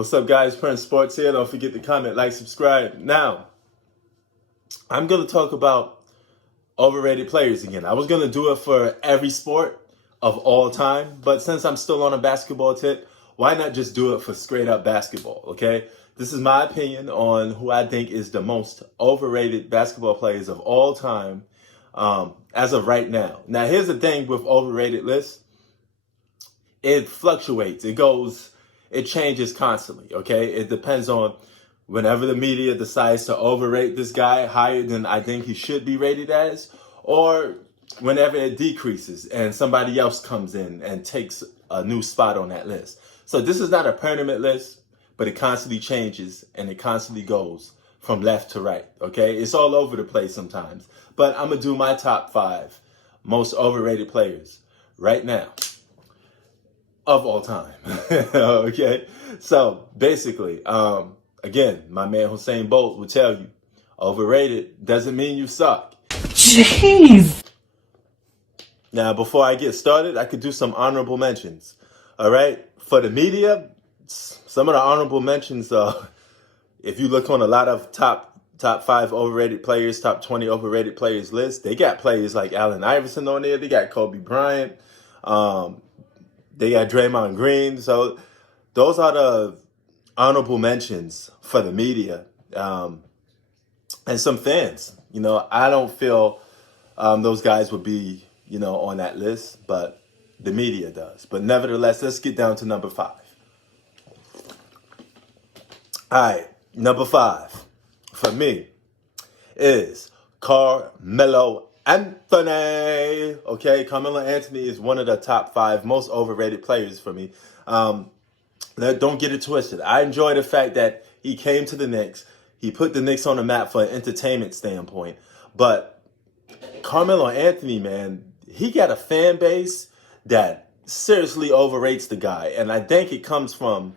What's up, guys? Prince Sports here. Don't forget to comment, like, subscribe. Now, I'm going to talk about overrated players again. I was going to do it for every sport of all time, but since I'm still on a basketball tip, why not just do it for straight up basketball, okay? This is my opinion on who I think is the most overrated basketball players of all time as of right now. Now, here's the thing with overrated lists. It fluctuates. It changes constantly, okay? It depends on whenever the media decides to overrate this guy higher than I think he should be rated as, or whenever it decreases and somebody else comes in and takes a new spot on that list. So this is not a permanent list, but it constantly changes and it constantly goes from left to right, okay? It's all over the place sometimes. But I'm going to do my top 5 most overrated players right now of all time. Okay? So basically, again, my man Hussein Bolt will tell you, overrated doesn't mean you suck. Jeez! Now, before I get started, I could do some honorable mentions. All right? For the media, some of the honorable mentions, if you look on a lot of top 5 overrated players, top 20 overrated players list, they got players like Allen Iverson on there. They got Kobe Bryant. They got Draymond Green. So those are the honorable mentions for the media and some fans. You know, I don't feel those guys would be, on that list, but the media does. But nevertheless, let's get down to number 5. All right, number 5 for me is Carmelo Anthony. Okay, Carmelo Anthony is one of the top 5 most overrated players for me. Don't get it twisted. I enjoy the fact that he came to the Knicks. He put the Knicks on the map for an entertainment standpoint. But Carmelo Anthony, man, he got a fan base that seriously overrates the guy. And I think it comes from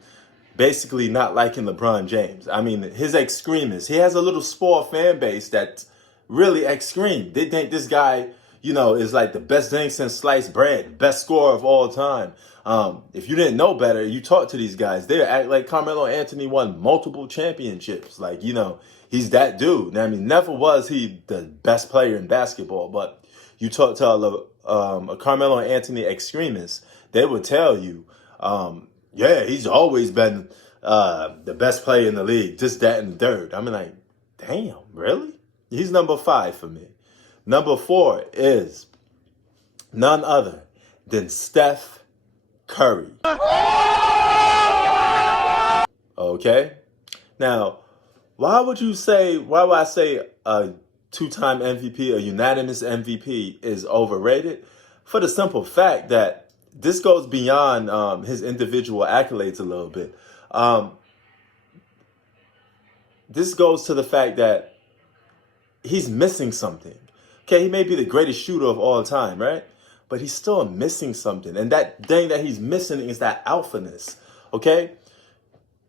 basically not liking LeBron James. I mean, his extremists. He has a little spoiled fan base that's really extreme. They think this guy, is like the best thing since sliced bread, best scorer of all time. If you didn't know better, you talk to these guys, they act like Carmelo Anthony won multiple championships. Like, he's that dude. I mean, never was he the best player in basketball, but you talk to a Carmelo Anthony extremist, they would tell you, yeah, he's always been the best player in the league, just that and third. I mean, like, damn, really? He's number 5 for me. Number 4 is none other than Steph Curry. Okay? Now, why would I say a 2-time MVP, a unanimous MVP is overrated? For the simple fact that this goes beyond his individual accolades a little bit. This goes to the fact that he's missing something. Okay, he may be the greatest shooter of all time, right? But he's still missing something. And that thing that he's missing is that alphaness, okay?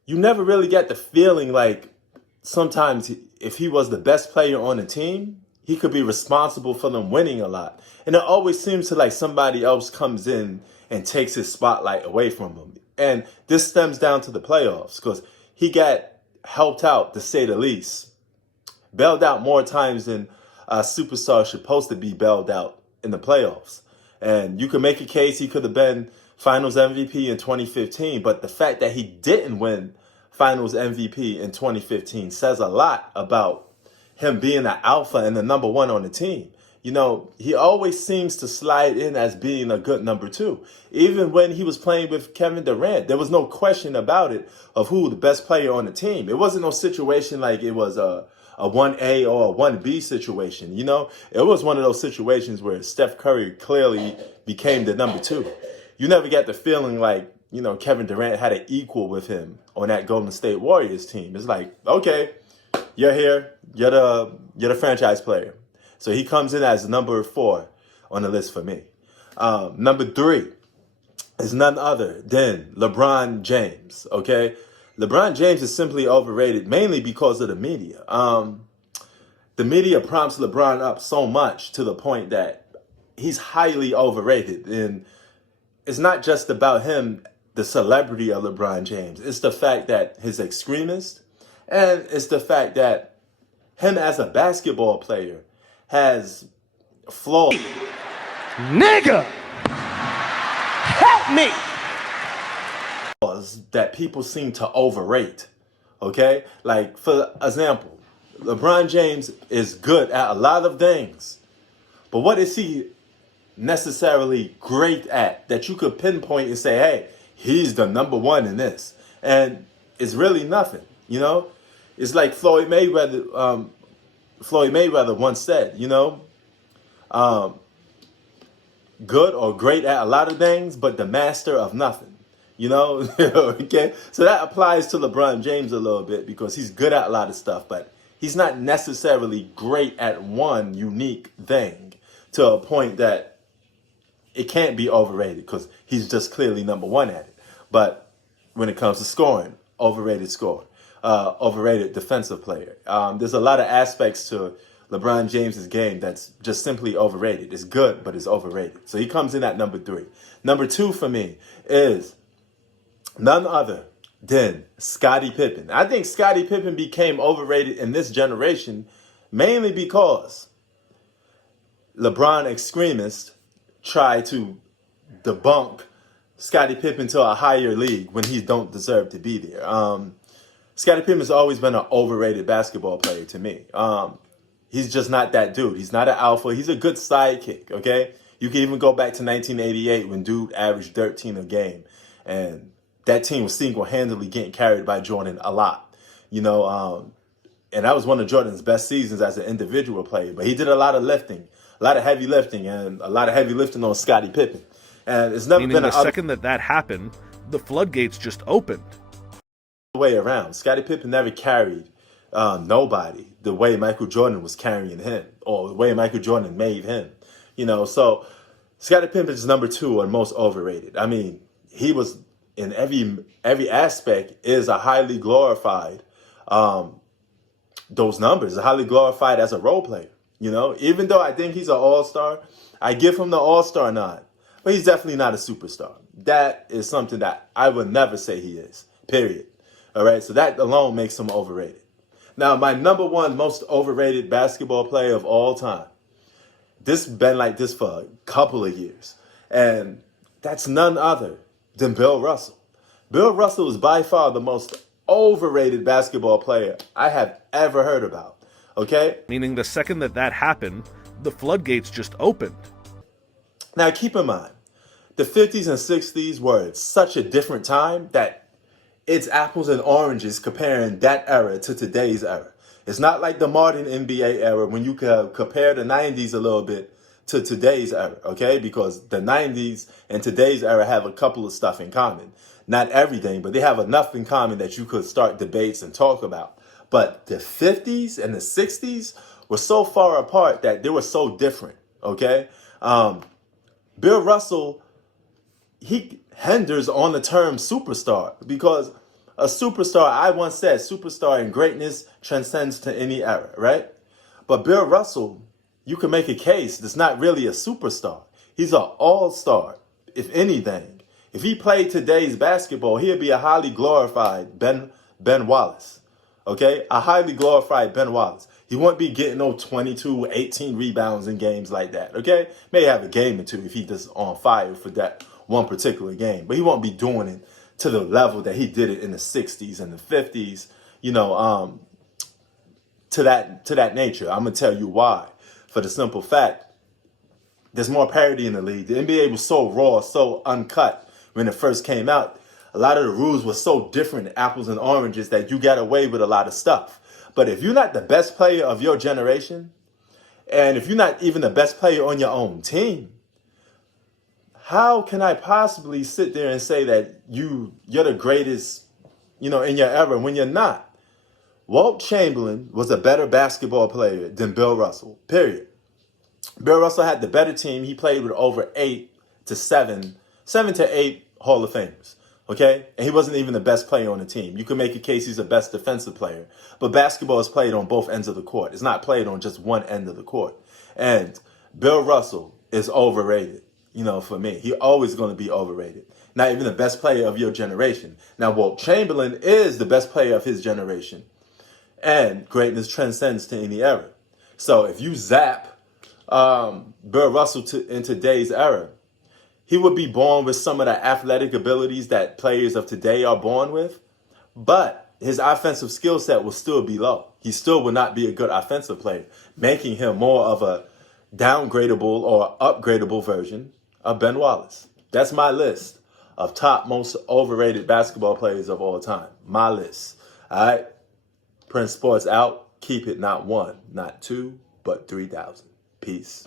You never really get the feeling like sometimes if he was the best player on the team, he could be responsible for them winning a lot. And it always seems to like somebody else comes in and takes his spotlight away from him. And this stems down to the playoffs because he got helped out, to say the least. Bailed out more times than a superstar supposed to be bailed out in the playoffs. And you can make a case he could have been Finals MVP in 2015, but the fact that he didn't win Finals MVP in 2015 says a lot about him being the alpha and the number 1 on the team. He always seems to slide in as being a good number 2. Even when he was playing with Kevin Durant, there was no question about it of who the best player on the team. It wasn't no situation like it was a 1A or a 1B situation, It was one of those situations where Steph Curry clearly became the number 2. You never get the feeling like, Kevin Durant had an equal with him on that Golden State Warriors team. It's like, okay, you're here, you're the franchise player. So he comes in as number 4 on the list for me. Number 3 is none other than LeBron James, okay? LeBron James is simply overrated, mainly because of the media. The media prompts LeBron up so much to the point that he's highly overrated. And it's not just about him the celebrity of LeBron James. It's the fact that he's extremist, and it's the fact that him as a basketball player has flaws. Nigga! Help me! That people seem to overrate. Okay? Like, for example, LeBron James is good at a lot of things, but what is he necessarily great at that you could pinpoint and say, hey, he's the number one in this? And it's really nothing, you know? It's like Floyd Mayweather once said, good or great at a lot of things, but the master of nothing. Okay? So that applies to LeBron James a little bit because he's good at a lot of stuff, but he's not necessarily great at one unique thing to a point that it can't be overrated because he's just clearly number one at it. But when it comes to scoring, overrated scorer, overrated defensive player. There's a lot of aspects to LeBron James's game that's just simply overrated. It's good, but it's overrated. So he comes in at number 3. Number 2 for me is none other than Scottie Pippen. I think Scottie Pippen became overrated in this generation mainly because LeBron extremists try to debunk Scottie Pippen to a higher league when he don't deserve to be there. Scottie Pippen has always been an overrated basketball player to me. He's just not that dude. He's not an alpha. He's a good sidekick, okay? You can even go back to 1988 when dude averaged 13 a game. And that team was single-handedly getting carried by Jordan a lot. And that was one of Jordan's best seasons as an individual player. But he did a lot of lifting, a lot of heavy lifting, and a lot of heavy lifting on Scottie Pippen. And it's never been the second that happened, the floodgates just opened. Way around. Scottie Pippen never carried nobody the way Michael Jordan was carrying him, or the way Michael Jordan made him. So Scottie Pippen is number 2 or most overrated. I mean, he was in every aspect is a highly glorified. Those numbers are highly glorified as a role player. Even though I think he's an all-star, I give him the all-star nod, but he's definitely not a superstar. That is something that I would never say he is. Period. All right, so that alone makes him overrated. Now, my number 1 most overrated basketball player of all time. This been like this for a couple of years, and that's none other than Bill Russell. Bill Russell is by far the most overrated basketball player I have ever heard about. Okay? Meaning the second that happened, the floodgates just opened. Now, keep in mind, the 50s and 60s were such a different time that it's apples and oranges comparing that era to today's era. It's not like the modern NBA era when you can compare the 90s a little bit to today's era, okay? Because the 90s and today's era have a couple of stuff in common. Not everything, but they have enough in common that you could start debates and talk about. But the 50s and the 60s were so far apart that they were so different, okay? Bill Russell, he hinders on the term superstar because a superstar, I once said, superstar in greatness transcends to any era, right? But Bill Russell, you can make a case that's not really a superstar. He's an all-star, if anything. If he played today's basketball, he'd be a highly glorified Ben Wallace, okay? A highly glorified Ben Wallace. He won't be getting no 22, 18 rebounds in games like that, okay? May have a game or two if he's just on fire for that one particular game, but he won't be doing it to the level that he did it in the 60s and the 50s, to that nature. I'm going to tell you why. For the simple fact, there's more parity in the league. The NBA was so raw, so uncut when it first came out. A lot of the rules were so different, apples and oranges, that you got away with a lot of stuff. But if you're not the best player of your generation, and if you're not even the best player on your own team, how can I possibly sit there and say that you're the greatest, in your era when you're not? Walt Chamberlain was a better basketball player than Bill Russell, period. Bill Russell had the better team. He played with over 7 to 8 Hall of Famers, okay? And he wasn't even the best player on the team. You could make a case he's the best defensive player. But basketball is played on both ends of the court. It's not played on just one end of the court. And Bill Russell is overrated. for me. He always going to be overrated. Not even the best player of your generation. Now, Walt Chamberlain is the best player of his generation. And greatness transcends to any era. So if you zap Bill Russell in today's era, he would be born with some of the athletic abilities that players of today are born with, but his offensive skill set will still be low. He still will not be a good offensive player, making him more of a downgradable or upgradable version of Ben Wallace. That's my list of top most overrated basketball players of all time. My list. All right. Prince Sports out. Keep it not 1, not 2, but 3,000. Peace.